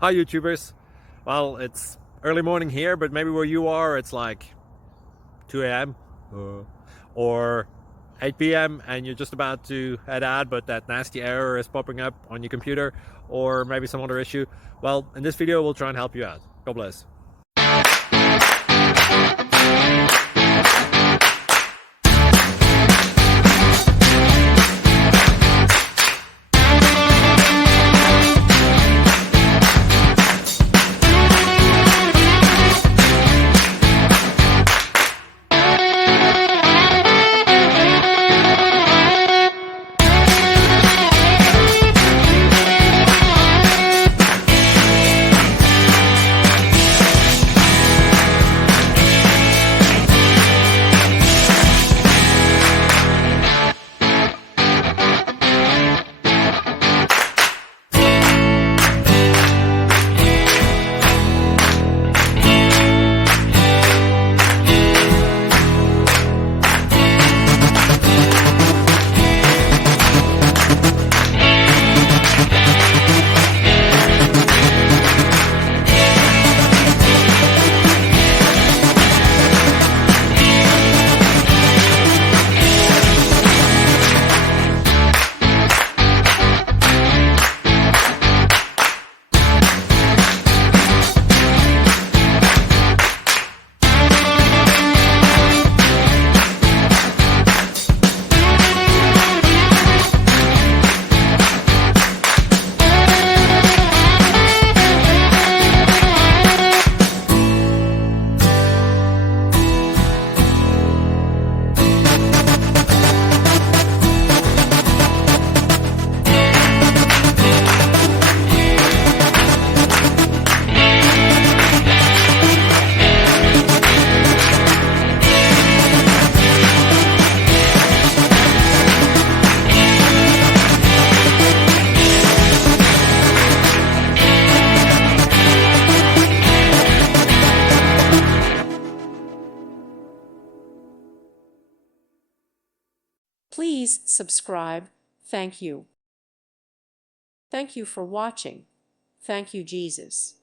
Hi YouTubers. Well, it's early morning here, but maybe where you are it's like 2 a.m. or 8 p.m. and you're just about to head out, but that nasty error is popping up on your computer, or maybe some other issue. Well, in this video we'll try and help you out. God bless. Please subscribe. Thank you. Thank you for watching. Thank you, Jesus.